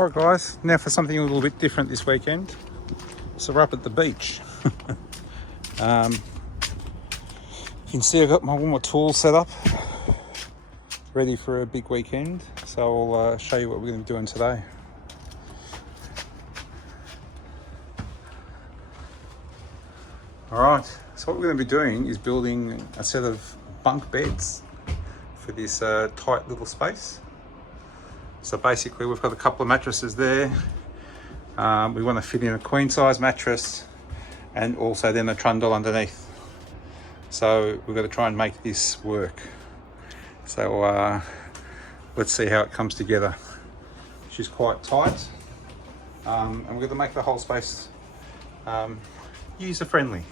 Alright guys, now for something a little bit different this weekend. So we're up at the beach. You can see I've got all my tools set up, ready for a big weekend. So I'll show you what we're going to be doing today. Alright, so what we're going to be doing is building a set of bunk beds for this tight little space. So basically we've got a couple of mattresses there. We want to fit in a queen size mattress and also then a trundle underneath. So we've got to try and make this work. So let's see how it comes together. She's quite tight, and we're going to make the whole space user friendly.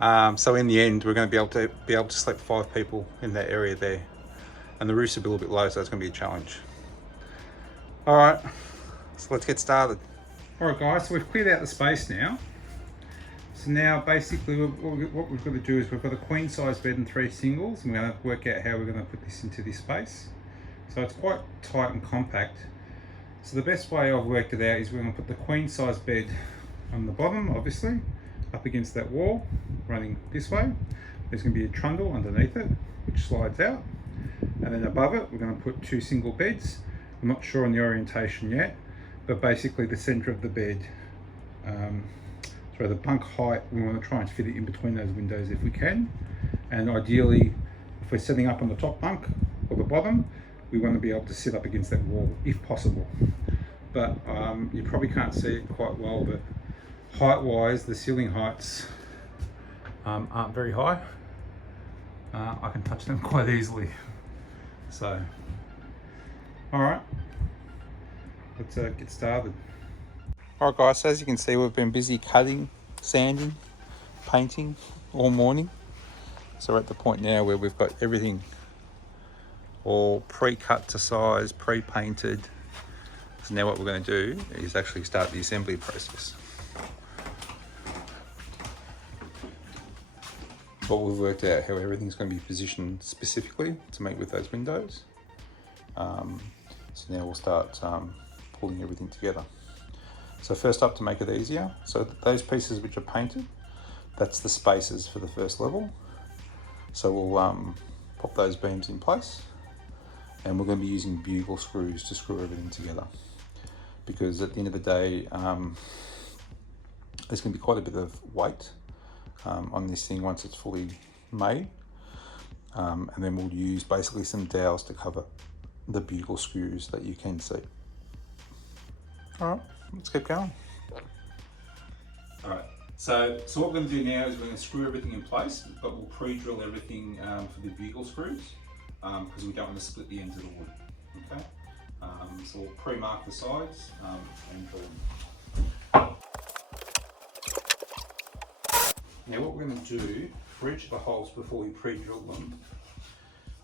So in the end we're going to be able to sleep 5 people in that area there. And the roof's a little bit low, so it's going to be a challenge. All right, so let's get started. All right, guys, so we've cleared out the space now. So now, basically, what we've got to do is we've got a queen size bed and 3 singles, and we're going to work out how we're going to put this into this space. So it's quite tight and compact. So the best way I've worked it out is we're going to put the queen size bed on the bottom, obviously, up against that wall, running this way. There's going to be a trundle underneath it, which slides out. And then above it, we're going to put 2 single beds. I'm not sure on the orientation yet, but basically the center of the bed, the bunk height, we want to try and fit it in between those windows if we can. And ideally, if we're setting up on the top bunk or the bottom, we want to be able to sit up against that wall if possible. But you probably can't see it quite well, but height-wise, the ceiling heights aren't very high. I can touch them quite easily. So, all right, let's get started. All right, guys, so as you can see, we've been busy cutting, sanding, painting all morning. So we're at the point now where we've got everything all pre-cut to size, pre-painted. So now what we're going to do is actually start the assembly process. What we've worked out how everything's going to be positioned specifically to meet with those windows. So now we'll start pulling everything together. So first up, to make it easier, so those pieces which are painted, that's the spaces for the first level. So we'll pop those beams in place, and we're going to be using bugle screws to screw everything together, because at the end of the day there's going to be quite a bit of weight on this thing once it's fully made, and then we'll use basically some dowels to cover the bugle screws that you can see. All right, let's keep going. All right, so what we're going to do now is we're going to screw everything in place, but we'll pre-drill everything for the bugle screws, because we don't want to split the ends of the wood. Okay, so we'll pre-mark the sides and drill them. Now what we're going to do for each of the holes before we pre-drill them,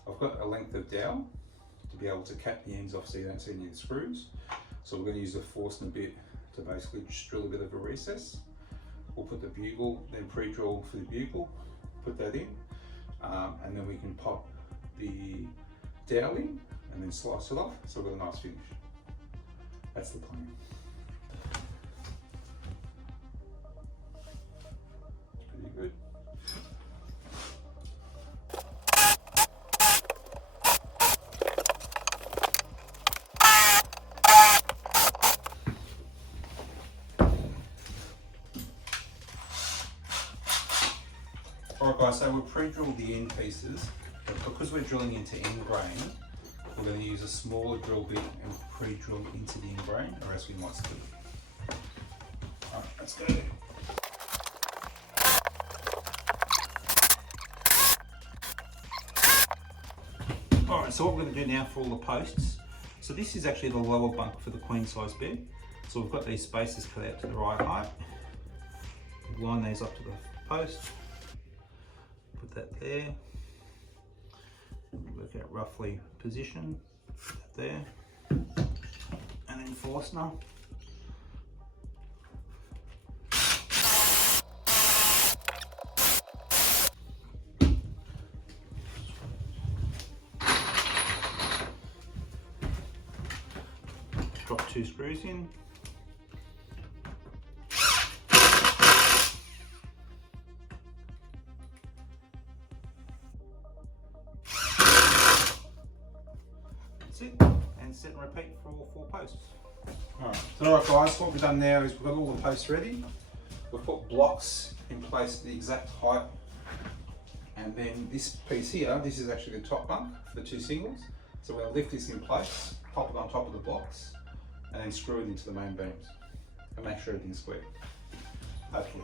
I've got a length of dowel to be able to cap the ends off so you don't see any of the screws. So we're going to use a Forstner bit to basically just drill a bit of a recess. We'll put the bugle, then pre-drill for the bugle, put that in, and then we can pop the dowel in and then slice it off so we've got a nice finish. That's the plan. Good. Alright guys, so we've pre-drilled the end pieces, but because we're drilling into end grain, we're going to use a smaller drill bit and pre-drill into the end grain, or else we might split it. Alright, let's go. Alright, so what we're going to do now for all the posts, so this is actually the lower bunk for the queen size bed. So we've got these spaces cut out to the right height. Line these up to the post, put that there, work out roughly position, put that there, and then Forstner. 2 screws in. That's it, and set and repeat for all 4 posts. Alright guys, what we've done now is we've got all the posts ready. We've put blocks in place at the exact height, and then this piece here, this is actually the top bunk for the 2 singles. So we're going to lift this in place, pop it on top of the blocks, and then screw it into the main beams and make sure everything's square, hopefully.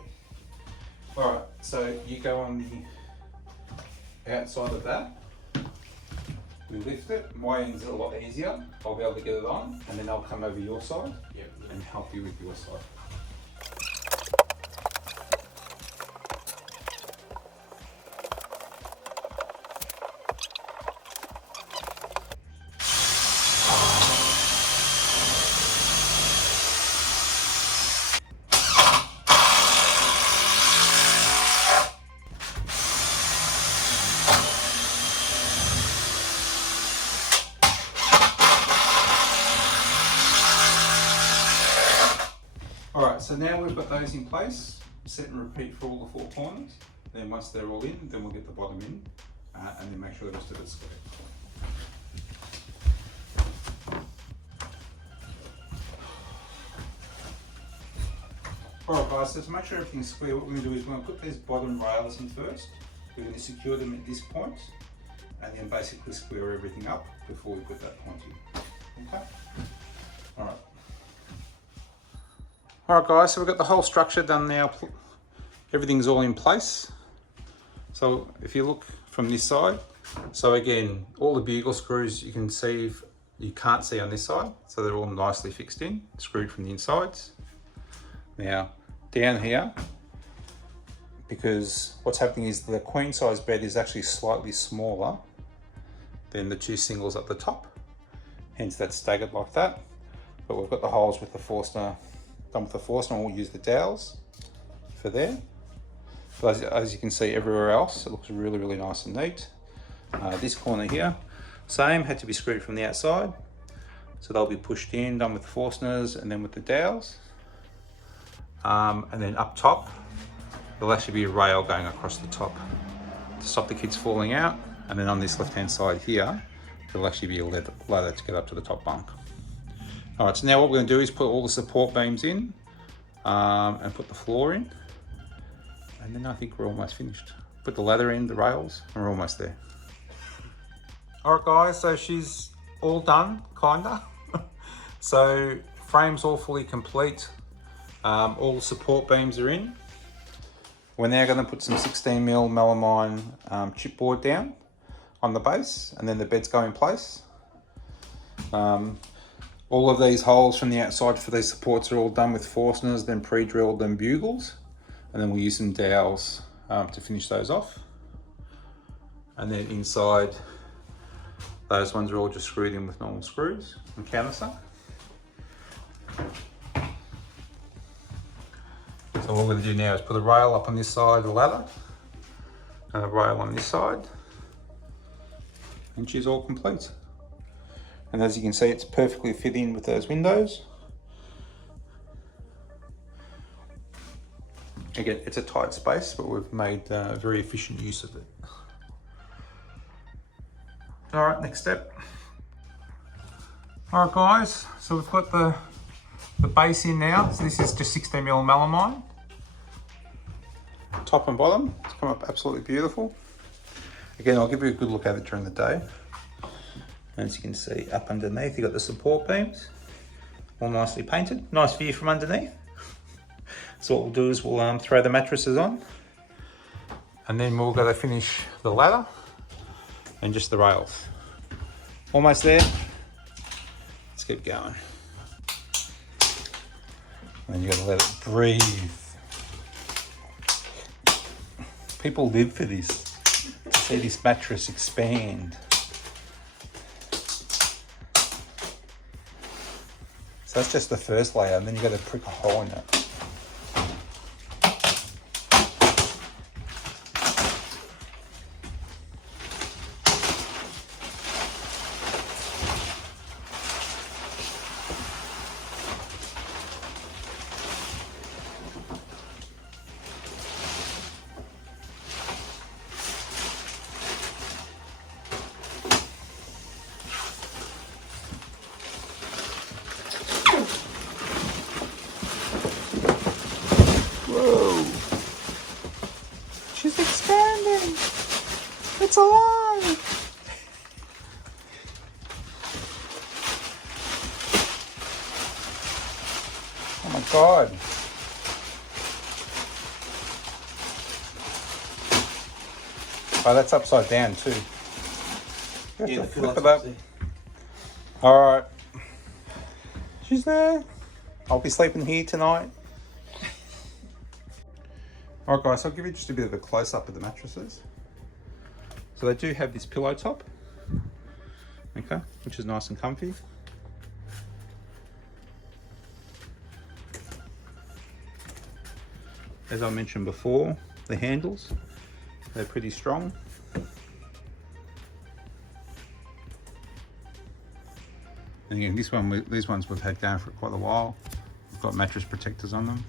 Alright, so you go on the outside of that, we lift it, my end's a lot easier, I'll be able to get it on, and then I'll come over your side and help you with your side. Alright, so now we've got those in place, set and repeat for all the 4 corners. Then once they're all in, then we'll get the bottom in, and then make sure the rest of it's square. Alright guys, so to make sure everything's square, what we're going to do is we're going to put these bottom rails in first. We're going to secure them at this point, and then basically square everything up before we put that point in. Okay? Alright. Alright guys, so we've got the whole structure done now. Everything's all in place. So if you look from this side, so again, all the bugle screws you can see, you can't see on this side. So they're all nicely fixed in, screwed from the insides. Now, down here, because what's happening is the queen size bed is actually slightly smaller than the 2 singles at the top. Hence that's staggered like that. But we've got the holes with the Forstner, done with the Forstner, we'll use the dowels for there. But as you can see everywhere else, it looks really, really nice and neat. This corner here, same, had to be screwed from the outside. So they'll be pushed in, done with the Forstners and then with the dowels. And then up top, there'll actually be a rail going across the top to stop the kids falling out. And then on this left-hand side here, there'll actually be a ladder to get up to the top bunk. All right, so now what we're going to do is put all the support beams in and put the floor in. And then I think we're almost finished. Put the ladder in, the rails, and we're almost there. All right, guys, so she's all done, kinda. So frame's all fully complete. All the support beams are in. We're now going to put some 16mm melamine chipboard down on the base, and then the beds go in place. All of these holes from the outside for these supports are all done with Forstners, then pre-drilled, then bugles. And then we'll use some dowels to finish those off. And then inside, those ones are all just screwed in with normal screws and countersunk. So what we're going to do now is put a rail up on this side of the ladder and a rail on this side, and she's all complete. And as you can see, it's perfectly fit in with those windows. Again, it's a tight space, but we've made very efficient use of it. All right, next step. All right, guys, so we've got the base in now. So this is just 16mm melamine. Top and bottom, it's come up absolutely beautiful. Again, I'll give you a good look at it during the day. As you can see, up underneath, you've got the support beams, all nicely painted. Nice view from underneath. So what we'll do is we'll throw the mattresses on, and then we'll go to finish the ladder and just the rails. Almost there. Let's keep going. And then you got to let it breathe. People live for this. To see this mattress expand. So that's just the first layer, and then you got to prick a hole in it. It's alive! Oh my God. Oh, that's upside down too. Yeah, Flip it up. Alright. She's there. I'll be sleeping here tonight. Alright guys, I'll give you just a bit of a close-up of the mattresses. So they do have this pillow top, okay, which is nice and comfy. As I mentioned before, the handles, they're pretty strong. And again, these ones we've had going for quite a while. We've got mattress protectors on them.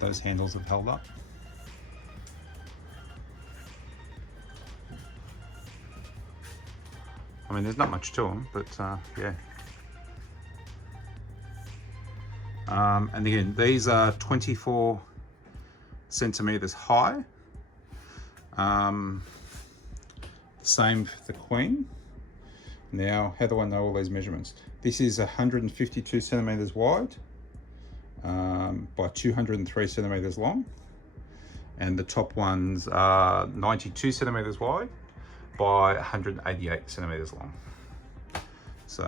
Those handles have held up. I mean, there's not much to them, but yeah. And again, these are 24 centimeters high. Same for the Queen. Now, how do I know all these measurements? This is 152 centimeters wide by 203 centimeters long. And the top ones are 92 centimeters wide by 188 centimeters long. So,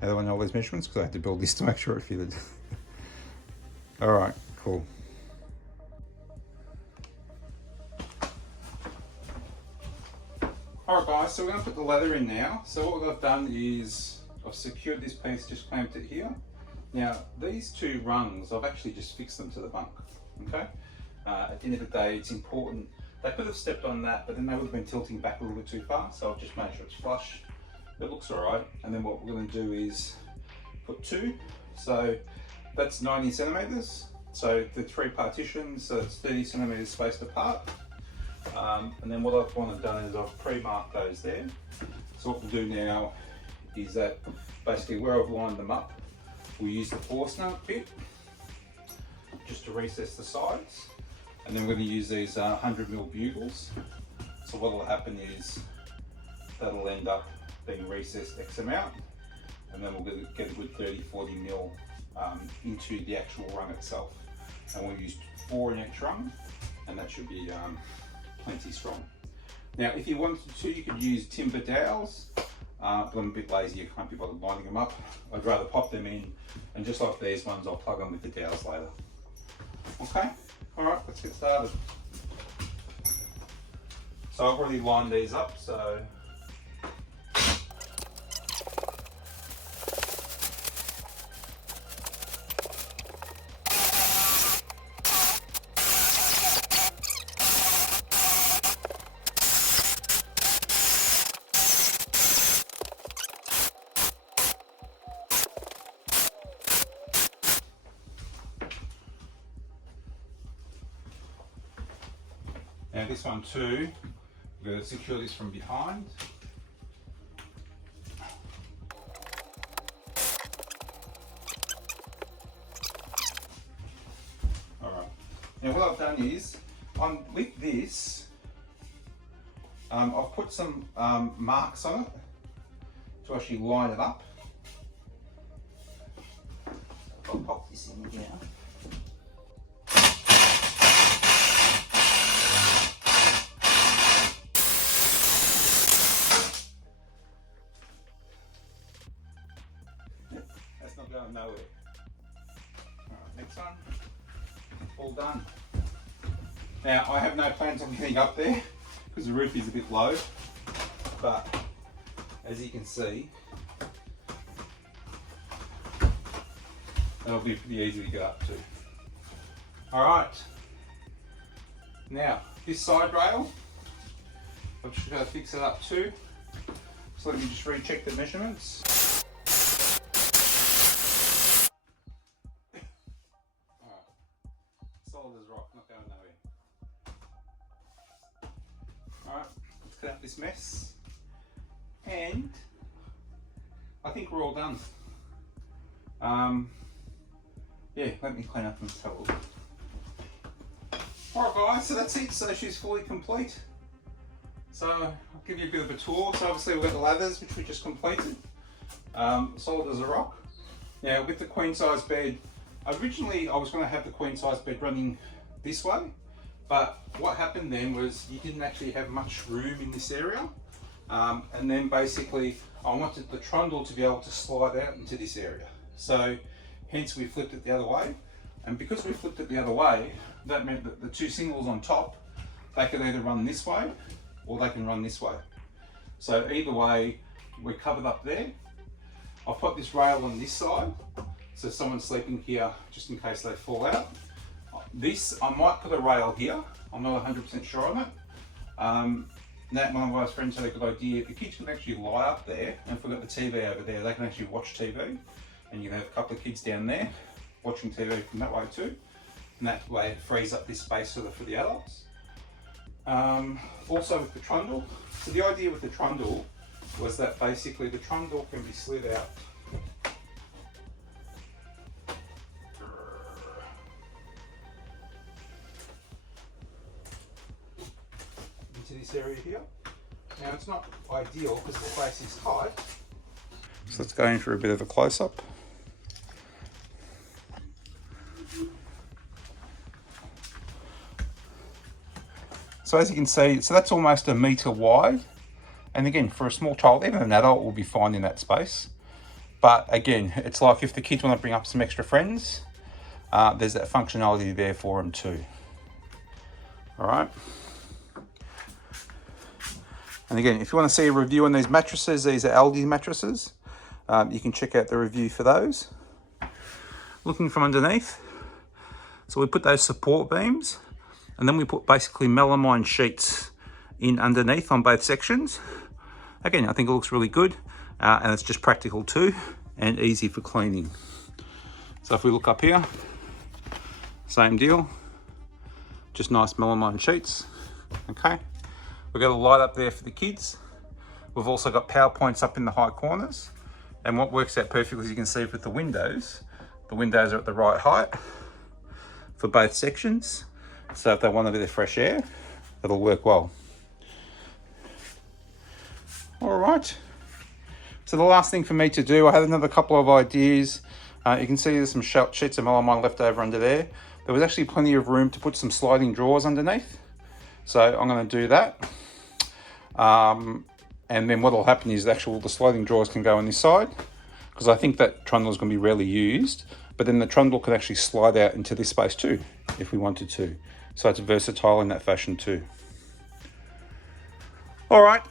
how do I know all these measurements? Because I had to build this to make sure it fitted. All right, cool. Alright guys, so we're going to put the leather in now. So what I've done is I've secured this piece, just clamped it here. Now these two rungs, I've actually just fixed them to the bunk, okay? At the end of the day, it's important. They could have stepped on that, but then they would have been tilting back a little bit too far, so I've just made sure it's flush. It looks alright, and then what we're going to do is put two. So that's 90 centimeters. So the three partitions, so it's 30 centimeters spaced apart. And then what I've wanted done is I've pre-marked those there. So what we'll do now is that basically where I've lined them up, we'll use the Forstner bit just to recess the sides. And then we're going to use these 100mm bugles. So what will happen is that'll end up being recessed X amount. And then we'll get a good 30-40mm into the actual rung itself. And we'll use 4 in each rung, and that should be plenty strong. Now, if you wanted to, you could use timber dowels, but I'm a bit lazy, I can't be bothered lining them up. I'd rather pop them in, and just like these ones, I'll plug them with the dowels later. Okay, all right, let's get started. So I've already lined these up, so now this one too, we're going to secure this from behind. Alright, now what I've done is, with this, I've put some marks on it to actually line it up. I'll pop this in here. Going nowhere. Alright, next one. All done. Now I have no plans on getting up there because the roof is a bit low, but as you can see, that'll be pretty easy to get up to. Alright, now this side rail, I'm just going to fix it up too. So let me just recheck the measurements. Solid as rock, not going nowhere. Alright, let's clean up this mess. And I think we're all done. Yeah, let me clean up and have a look. Alright guys, so that's it. So she's fully complete. So I'll give you a bit of a tour. So obviously we've got the ladders, which we just completed. Solid as a rock. Now with the queen size bed, originally I was going to have the queen size bed running this way, but what happened then was you didn't actually have much room in this area. And then basically I wanted the trundle to be able to slide out into this area. So hence we flipped it the other way. And because we flipped it the other way, that meant that the two singles on top, they could either run this way or they can run this way. So either way, we're covered up there. I've put this rail on this side, so someone's sleeping here just in case they fall out. This, I might put a rail here. I'm not 100% sure on it. Nat, one of my friends, had a good idea. The kids can actually lie up there, and if we've got the TV over there, they can actually watch TV, and you can have a couple of kids down there watching TV from that way too. And that way it frees up this space for the adults. Also with the trundle, so the idea with the trundle was that basically the trundle can be slid out into this area here. Now it's not ideal because the space is tight. So let's go in for a bit of a close-up. So as you can see, so that's almost 1 metre wide. And again, for a small child, even an adult will be fine in that space. But again, it's like if the kids want to bring up some extra friends, there's that functionality there for them too. All right. And again, if you want to see a review on these mattresses, these are Aldi mattresses. You can check out the review for those. Looking from underneath. So we put those support beams, and then we put basically melamine sheets in underneath on both sections. Again, I think it looks really good, and it's just practical too, and easy for cleaning. So if we look up here, same deal, just nice melamine sheets. Okay, we've got a light up there for the kids. We've also got power points up in the high corners, and what works out perfectly, as you can see with the windows are at the right height for both sections. So if they want a bit of fresh air, it'll work well. All right, so the last thing for me to do, I had another couple of ideas. You can see there's some sheets of melamine left over under there. There was actually plenty of room to put some sliding drawers underneath. So I'm gonna do that. And then what'll happen is the sliding drawers can go on this side, because I think that trundle is gonna be rarely used, but then the trundle could actually slide out into this space too, if we wanted to. So it's versatile in that fashion too. All right,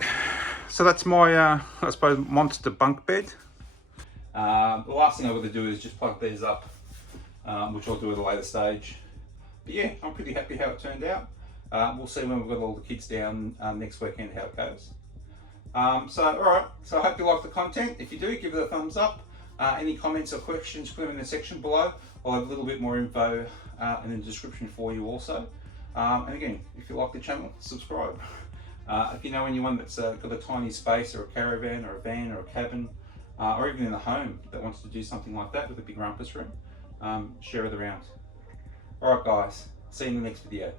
so that's my, I suppose, monster bunk bed. The last thing I've got to do is just plug these up, which I'll do at a later stage. But yeah, I'm pretty happy how it turned out. We'll see when we've got all the kids down next weekend how it goes. So all right, so I hope you like the content. If you do, give it a thumbs up. Any comments or questions, put them in the section below. I'll have a little bit more info in the description for you also. And again, if you like the channel, subscribe. If you know anyone that's got a tiny space or a caravan or a van or a cabin, or even in a home that wants to do something like that with a big rumpus room, share it around. All right guys, see you in the next video.